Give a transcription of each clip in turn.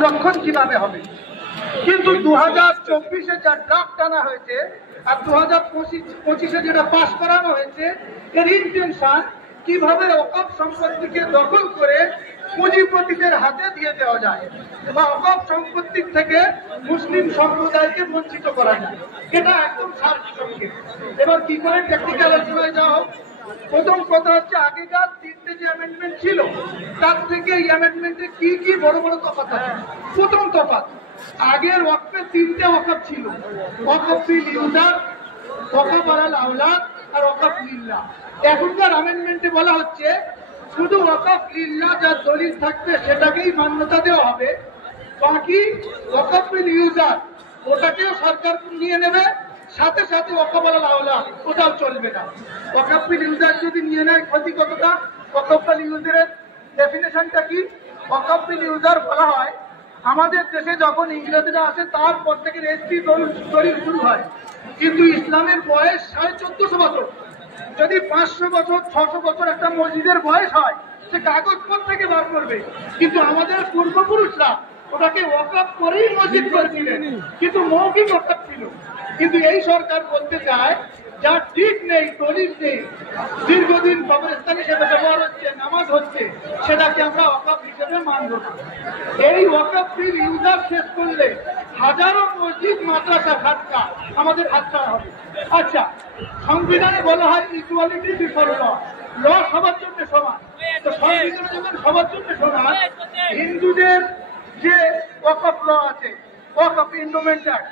সংরক্ষণ কিভাবে হবে। কিন্তু 2024-এ যা ড্রাফট আনা হয়েছে আর 2025-এ যেটা পাস করানো হয়েছে, এর ইন্টেনশন কিভাবে ওয়াকফ সম্পত্তিকে দখল করে পুঁজিপতিদের হাতে দিয়ে দেওয়া যায় বা ওয়াকফ সম্পত্তি থেকে মুসলিম সম্প্রদায়কে বঞ্চিত করা যায়, এটা একদম সার্বজনীন। এবার কি করে টেকনিক্যাল আলোচনায় যাওয়া হোক। প্রথম কথা হচ্ছে, আগেকার 3টে যে অ্যামেন্ডমেন্ট ছিল তার থেকে এই অ্যামেন্ডমেন্টে কি কি বড় বড় তফাৎ আছে। প্রথম তফাৎ, আগের ওয়াকফে 3টে ওয়াকফ ছিল, ওয়াকফ ফিল ইউজার, ওয়াকফ আলাল আওলাদ আর ওয়াকফ লিল্লাহ। এখনকার অ্যামেন্ডমেন্টে বলা হচ্ছে শুধু ওয়াকফ লিল্লাহ যার দলিল থাকবে সেটাকেই মান্যতা দেওয়া হবে, বাকি ওয়াকফ ফিল ইউজার ওটাকেও সরকার নিয়ে নেবে, সাথে সাথে ওয়াকফ আলাল আওলাদ ওটাও চলবে না। ওয়াকফ ফিল ইউজার যদি নিয়ে নেয় ক্ষতি কতটা? ওয়াকফ ফিল ইউজারের ডেফিনেশনটা কি? ওয়াকফ ফিল ইউজার বলা হয় আমাদের দেশে যখন ইংরেজরা আসে তারপর থেকে রেজিস্ট্রি দলিল শুরু হয়, কিন্তু ইসলামের বয়স 1450 বছর। যদি 500 বছর 600 বছর একটা মসজিদের বয়স হয়, সে কাগজ থেকে বার করবে, কিন্তু আমাদের পূর্বপুরুষরা ওটাকে ওয়াকফ করেই মসজিদ করেছিলেন, কিন্তু মৌখিক ওয়াকফ ছিল। কিন্তু এই সরকার বলতে চায় যা ঠিক নেই, দলিল নেই, দীর্ঘদিন কবরস্থান হিসেবে ব্যবহার হচ্ছে, নামাজ হচ্ছে, সেটাকে আমরা ওয়াকফ হিসেবে মানব না। এই ওয়াকফ ফিল ইউজার শেষ করলে হাজারো মসজিদ, মাদ্রাসা, খাতকা আমাদের হাতছাড়া হবে। আচ্ছা, সংবিধানে বলা হয় ইকুয়ালিটি বিফোর ল, ল সবার জন্য সমান। তো সংবিধানে যখন সবার জন্য সমান, হিন্দুদের যে ওয়াকফ ল আছে, ওয়াকফ এন্ডোমেন্ট অ্যাক্ট,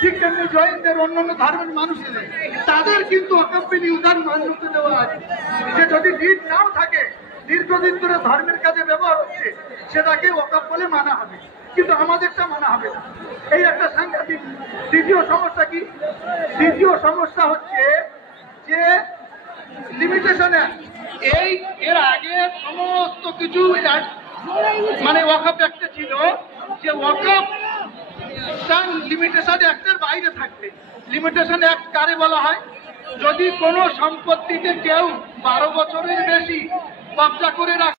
ঠিক তেমনি জৈনদের, অন্যান্য ধর্মের মানুষদের, তাদের কিন্তু ওয়াকফ ফিল ইউজার মান্যতা দেওয়া আছে যে যদি লিড নাও থাকে, দীর্ঘদিন ধরে ধর্মের কাজে ব্যবহার হচ্ছে, সেটাকে ওয়াকফ বলে মানা হবে, কিন্তু আমাদেরটা মানা হবে না। এই একটা সাংঘাতিক। দ্বিতীয় সমস্যা কি? দ্বিতীয় সমস্যা হচ্ছে যে লিমিটেশন অ্যাক্ট। এর আগে সমস্ত কিছু মানে ওয়াকফ অ্যাক্টে ছিল যে ওয়াকফ লিমিটেশন অ্যাক্টের বাইরে থাকবে। লিমিটেশন অ্যাক্ট কারে বলা হয়? যদি কোনো সম্পত্তিকে কেউ 12 বছরের বেশি কবজা করে রাখে